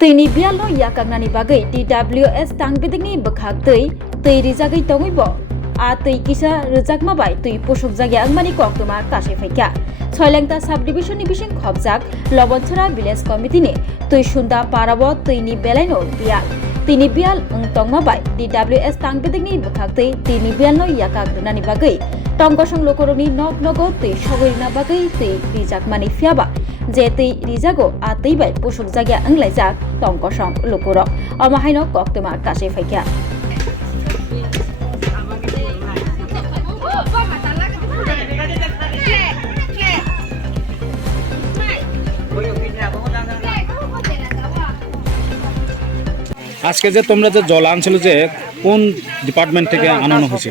Tini bialo yakagnani bagai DWS tangbedingni bekhak tei rijagai tongibo a tei kisa rejakma bai tei posok jagya angmani koktoma kashe faikya Swrangchati subdivision ni bising khobjak Lobonchara village committee ni tei sunda parabo tei ni Belaino bial tini bial tongma bai DWS tangbedingni bekhak tini bial no yakagnani bagai tongkosong Lukurokni nogo tei sogorina bagai tei rijakmani fiaba je tei rijago a tei bai posok jagya anglaijak tongkosong Lukurok amahaino koktoma kashe faikya আজকে যে তোমরা যে জল আনছিল যে কোন department থেকে আনানো হয়েছে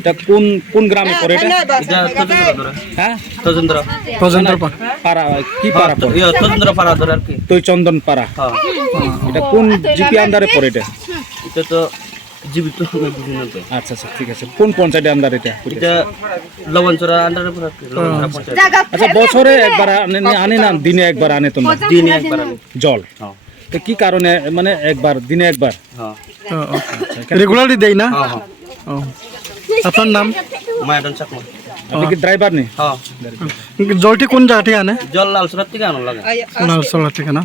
এটা কোন কোন গ্রামে পড়ে এটা হ্যাঁ তজেন্দ্র পাড়া কি পাড়া পড়ে তজেন্দ্র পাড়া ধরে আর কি তুই চন্দন পাড়া এটা কোন জিপি আন্ডারে পড়ে এটা তো জীবিত আচ্ছা আচ্ছা ঠিক আছে কোন পঞ্চায়েতের আন্ডারে এটা লবণচরা আন্ডারে পড়ে লবণচরা পঞ্চায়েত আচ্ছা বছরে একবার আনে না দিনে একবার আনে তোমরা দিনে একবার আনে জল তো কি কারণে মানে একবার দিনে একবার রেগুলারলি দেই না আপনার নাম মায়াদন চাকমা আপনি কি ড্রাইভার নেই হ্যাঁ জলটি কোন জায়গা থেকে আনে জল লালসরা থেকে আনা লাগে লালসরা থেকে না